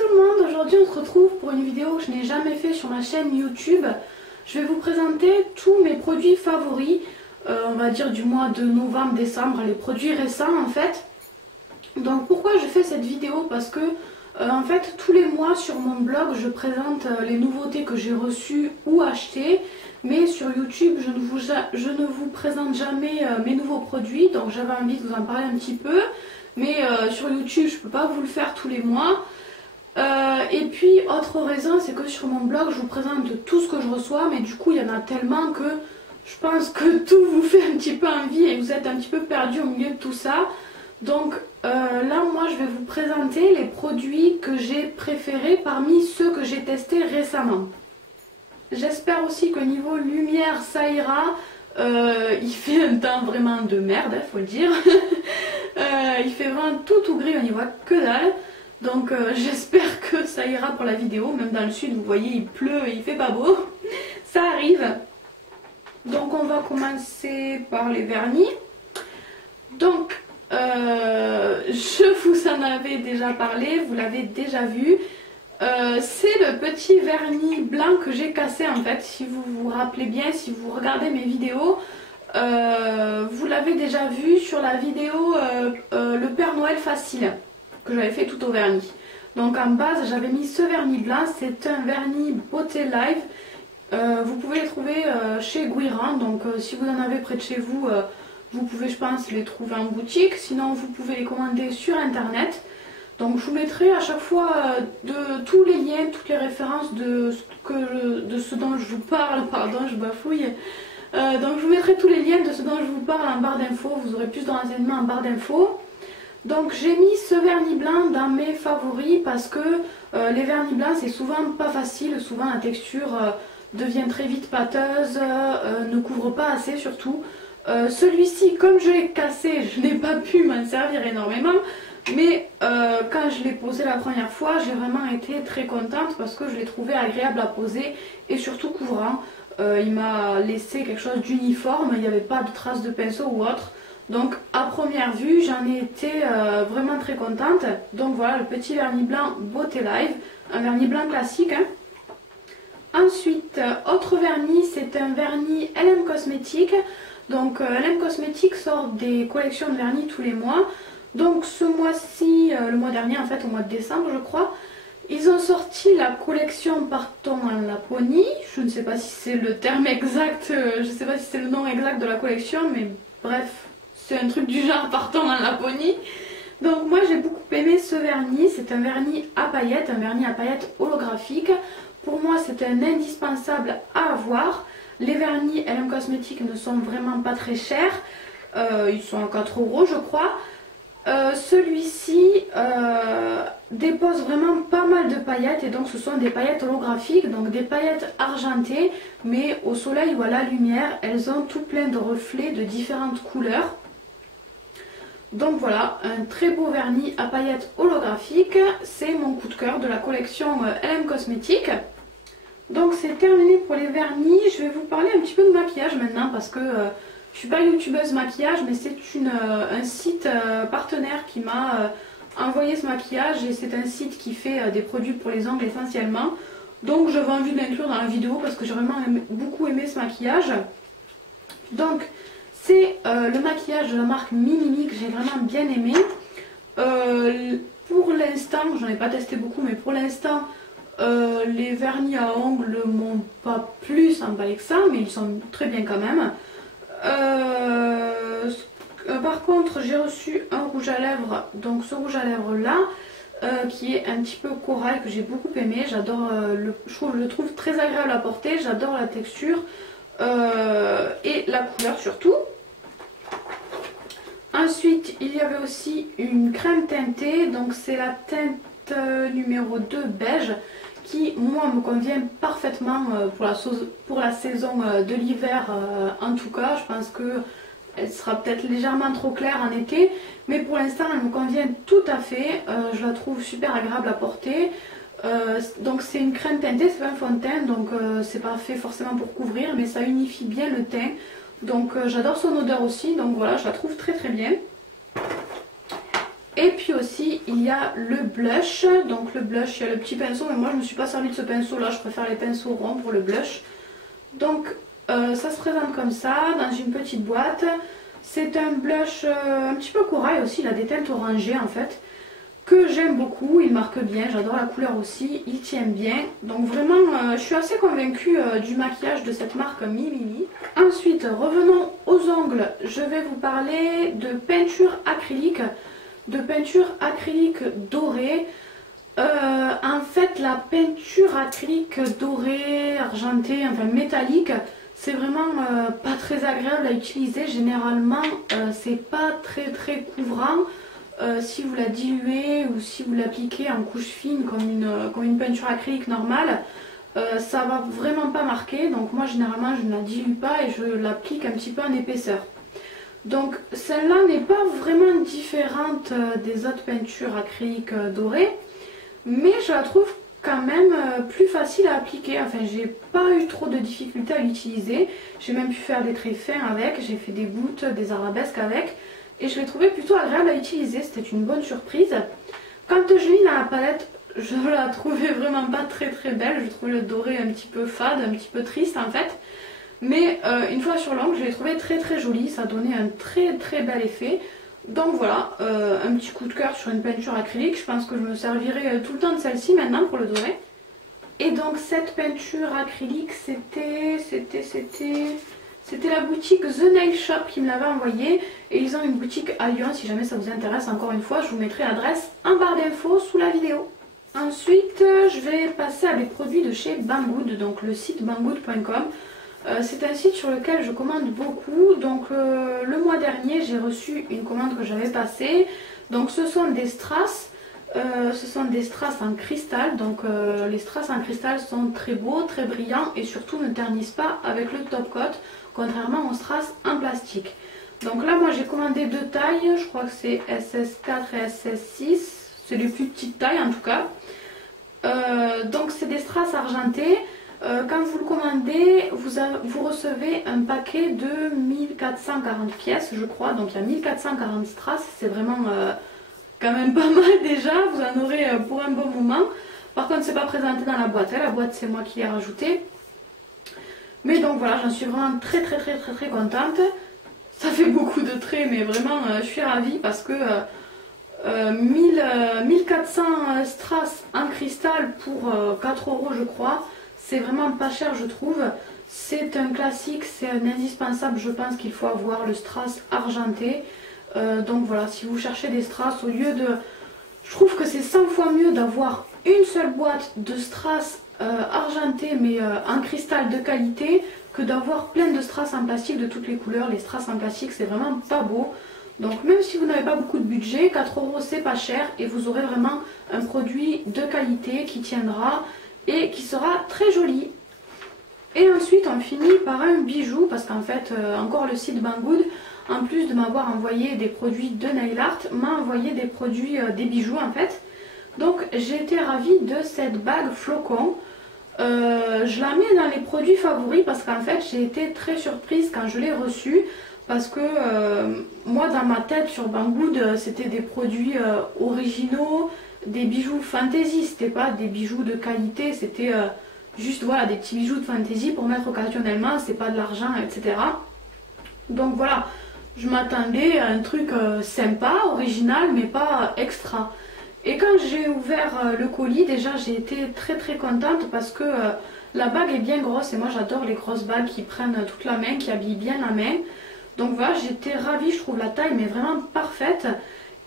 tout le monde, aujourd'hui on se retrouve pour une vidéo que je n'ai jamais fait sur ma chaîne YouTube. Je vais vous présenter tous mes produits favoris, on va dire du mois de novembre-décembre, les produits récents en fait. Donc pourquoi je fais cette vidéo? Parce que en fait tous les mois sur mon blog je présente les nouveautés que j'ai reçues ou achetées. Mais sur YouTube je ne vous présente jamais mes nouveaux produits, donc j'avais envie de vous en parler un petit peu. Mais sur YouTube je ne peux pas vous le faire tous les mois. Et puis autre raison, c'est que sur mon blog je vous présente tout ce que je reçois, mais du coup il y en a tellement que je pense que tout vous fait un petit peu envie et vous êtes un petit peu perdu au milieu de tout ça. Donc là moi je vais vous présenter les produits que j'ai préférés parmi ceux que j'ai testés récemment. J'espère aussi qu'au niveau lumière ça ira. Il fait un temps vraiment de merde, faut le dire. Il fait vraiment tout gris, on n'y voit que dalle. Donc j'espère que ça ira pour la vidéo. Même dans le sud vous voyez il pleut et il fait pas beau. Ça arrive. Donc on va commencer par les vernis. Donc je vous en avais déjà parlé, vous l'avez déjà vu. C'est le petit vernis blanc que j'ai cassé en fait. Si vous vous rappelez bien, si vous regardez mes vidéos, vous l'avez déjà vu sur la vidéo le Père Noël facile que j'avais fait tout au vernis. Donc en base j'avais mis ce vernis blanc, c'est un vernis Beauté Live. Vous pouvez les trouver chez Guiran, donc si vous en avez près de chez vous, vous pouvez je pense les trouver en boutique, sinon vous pouvez les commander sur internet. Donc je vous mettrai à chaque fois de tous les liens, toutes les références de ce dont je vous parle, pardon je bafouille. Donc je vous mettrai tous les liens de ce dont je vous parle en barre d'infos, vous aurez plus de renseignements en barre d'infos. Donc j'ai mis ce vernis blanc dans mes favoris parce que les vernis blancs c'est souvent pas facile, souvent la texture devient très vite pâteuse, ne couvre pas assez surtout. Celui-ci comme je l'ai cassé, je n'ai pas pu m'en servir énormément. Mais quand je l'ai posé la première fois, j'ai vraiment été très contente parce que je l'ai trouvé agréable à poser et surtout couvrant. Il m'a laissé quelque chose d'uniforme, il n'y avait pas de traces de pinceau ou autre. Donc à première vue, j'en ai été vraiment très contente. Donc voilà le petit vernis blanc Beauté Live, un vernis blanc classique. Hein. Ensuite, autre vernis, c'est un vernis LM Cosmetics. Donc LM Cosmetics sort des collections de vernis tous les mois. Donc ce mois-ci, le mois dernier en fait, au mois de décembre je crois, ils ont sorti la collection Partons en Laponie. Je ne sais pas si c'est le terme exact, je ne sais pas si c'est le nom exact de la collection, mais bref, c'est un truc du genre Partons en Laponie. Donc moi j'ai beaucoup aimé ce vernis, c'est un vernis à paillettes, holographique. Pour moi c'est un indispensable à avoir. Les vernis LM Cosmetics ne sont vraiment pas très chers, ils sont à 4 € je crois. Celui-ci dépose vraiment pas mal de paillettes et donc ce sont des paillettes holographiques, donc des paillettes argentées mais au soleil ou à la lumière elles ont tout plein de reflets de différentes couleurs. Donc voilà, un très beau vernis à paillettes holographiques, c'est mon coup de cœur de la collection LM Cosmetics. Donc c'est terminé pour les vernis, je vais vous parler un petit peu de maquillage maintenant parce que je suis pas youtubeuse maquillage, mais c'est un site partenaire qui m'a envoyé ce maquillage et c'est un site qui fait des produits pour les ongles essentiellement. Donc j'avais envie de l'inclure dans la vidéo parce que j'ai vraiment beaucoup aimé ce maquillage. Donc c'est le maquillage de la marque Minimi que j'ai vraiment bien aimé. Pour l'instant, j'en ai pas testé beaucoup, mais pour l'instant les vernis à ongles m'ont pas plus emballé que ça, mais ils sont très bien quand même. Par contre j'ai reçu un rouge à lèvres, donc ce rouge à lèvres là qui est un petit peu corail que j'ai beaucoup aimé. J'adore, je le trouve très agréable à porter, j'adore la texture et la couleur surtout. Ensuite il y avait aussi une crème teintée, donc c'est la teinte numéro 2 beige qui moi me convient parfaitement pour la saison de l'hiver en tout cas. Je pense que elle sera peut-être légèrement trop claire en été, mais pour l'instant elle me convient tout à fait. Je la trouve super agréable à porter. Donc c'est une crème teintée, c'est pas un fond de teint, donc c'est pas fait forcément pour couvrir, mais ça unifie bien le teint. Donc j'adore son odeur aussi, donc voilà, je la trouve très très bien. Et puis aussi il y a le blush. Donc le blush, il y a le petit pinceau, mais moi je ne me suis pas servi de ce pinceau là, je préfère les pinceaux ronds pour le blush. Donc ça se présente comme ça dans une petite boîte. C'est un blush un petit peu corail aussi, il a des teintes orangées en fait, que j'aime beaucoup, il marque bien, j'adore la couleur aussi, il tient bien. Donc vraiment je suis assez convaincue du maquillage de cette marque Mimimi. Ensuite revenons aux ongles, je vais vous parler de peinture acrylique dorée. En fait la peinture acrylique dorée, argentée, enfin métallique, c'est vraiment pas très agréable à utiliser. Généralement c'est pas très couvrant. Si vous la diluez ou si vous l'appliquez en couche fine comme une peinture acrylique normale, ça va vraiment pas marquer. Donc moi généralement je ne la dilue pas et je l'applique un petit peu en épaisseur. Donc celle-là n'est pas vraiment différente des autres peintures acryliques dorées, mais je la trouve quand même plus facile à appliquer. Enfin j'ai pas eu trop de difficultés à l'utiliser, j'ai même pu faire des traits fins avec, j'ai fait des gouttes, des arabesques avec, et je l'ai trouvé plutôt agréable à utiliser, c'était une bonne surprise. Quand je l'ai mis dans la palette, je la trouvais vraiment pas très belle, je trouvais le doré un petit peu fade, un petit peu triste en fait. Mais une fois sur l'ongle, je l'ai trouvé très joli, ça donnait un très bel effet. Donc voilà, un petit coup de cœur sur une peinture acrylique. Je pense que je me servirai tout le temps de celle-ci maintenant pour le doré. Et donc cette peinture acrylique, c'était la boutique The Nail Shop qui me l'avait envoyée. Et ils ont une boutique à Lyon, si jamais ça vous intéresse. Encore une fois, je vous mettrai l'adresse en barre d'infos sous la vidéo. Ensuite, je vais passer à des produits de chez Banggood, donc le site banggood.com. C'est un site sur lequel je commande beaucoup. Donc le mois dernier j'ai reçu une commande que j'avais passée. Donc ce sont des strass, en cristal. Donc les strass en cristal sont très beaux, très brillants et surtout ne ternissent pas avec le top coat, contrairement aux strass en plastique. Donc là moi j'ai commandé deux tailles, je crois que c'est SS4 et SS6, c'est les plus petites tailles en tout cas. Donc c'est des strass argentés. Quand vous le commandez, vous recevez un paquet de 1440 pièces je crois, donc il y a 1440 strass, c'est vraiment quand même pas mal déjà, vous en aurez pour un bon moment. Par contre c'est pas présenté dans la boîte, la boîte c'est moi qui l'ai rajouté. Mais donc voilà, j'en suis vraiment très contente. Ça fait beaucoup de traits mais vraiment je suis ravie parce que 1400 strass en cristal pour 4 € je crois. C'est vraiment pas cher je trouve, c'est un classique, c'est un indispensable, je pense qu'il faut avoir le strass argenté. Donc voilà, si vous cherchez des strass, au lieu de... Je trouve que c'est 100 fois mieux d'avoir une seule boîte de strass argenté mais en cristal de qualité que d'avoir plein de strass en plastique de toutes les couleurs. Les strass en plastique c'est vraiment pas beau. Donc même si vous n'avez pas beaucoup de budget, 4 € c'est pas cher et vous aurez vraiment un produit de qualité qui tiendra et qui sera très joli. Et ensuite on finit par un bijou parce qu'en fait encore le site Banggood, en plus de m'avoir envoyé des produits de nail art, m'a envoyé des produits, des bijoux en fait. Donc j'ai été ravie de cette bague flocon. Je la mets dans les produits favoris parce qu'en fait j'ai été très surprise quand je l'ai reçue. Parce que moi dans ma tête sur Banggood c'était des produits originaux, des bijoux fantasy, c'était pas des bijoux de qualité, c'était juste voilà des petits bijoux de fantasy pour mettre occasionnellement, c'est pas de l'argent etc. Donc voilà, je m'attendais à un truc sympa, original mais pas extra. Et quand j'ai ouvert le colis, déjà j'ai été très contente parce que la bague est bien grosse et moi j'adore les grosses bagues qui prennent toute la main, qui habillent bien la main. Donc voilà, j'étais ravie, je trouve la taille mais vraiment parfaite.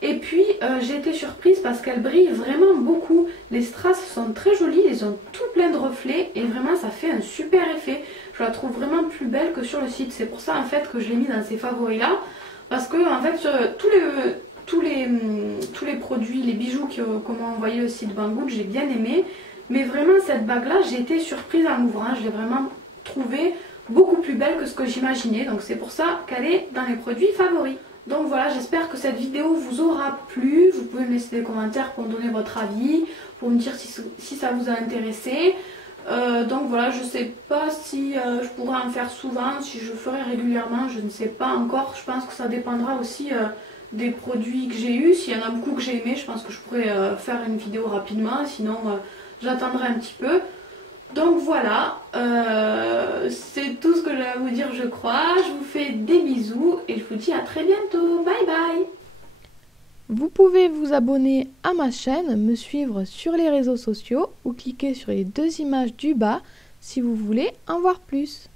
Et puis j'ai été surprise parce qu'elle brille vraiment beaucoup. Les strass sont très jolies, ils ont tout plein de reflets et vraiment ça fait un super effet. Je la trouve vraiment plus belle que sur le site. C'est pour ça en fait que je l'ai mis dans ces favoris là. Parce que en fait sur tous les produits, les bijoux qu'on m'a envoyé le site Banggood, j'ai bien aimé. Mais vraiment cette bague là, j'ai été surprise en l'ouvrant, je l'ai vraiment trouvée beaucoup plus belle que ce que j'imaginais. Donc c'est pour ça qu'elle est dans les produits favoris. Donc voilà, j'espère que cette vidéo vous aura plu. Vous pouvez me laisser des commentaires pour me donner votre avis, pour me dire si ça vous a intéressé. Donc voilà, je sais pas si je pourrais en faire souvent, si je ferai régulièrement, je ne sais pas encore. Je pense que ça dépendra aussi des produits que j'ai eus. S'il y en a beaucoup que j'ai aimé, je pense que je pourrais faire une vidéo rapidement, sinon j'attendrai un petit peu. Donc voilà, c'est tout ce que j'ai à vous dire je crois. Je vous fais des bisous et je vous dis à très bientôt. Bye bye. Vous pouvez vous abonner à ma chaîne, me suivre sur les réseaux sociaux ou cliquer sur les 2 images du bas si vous voulez en voir plus.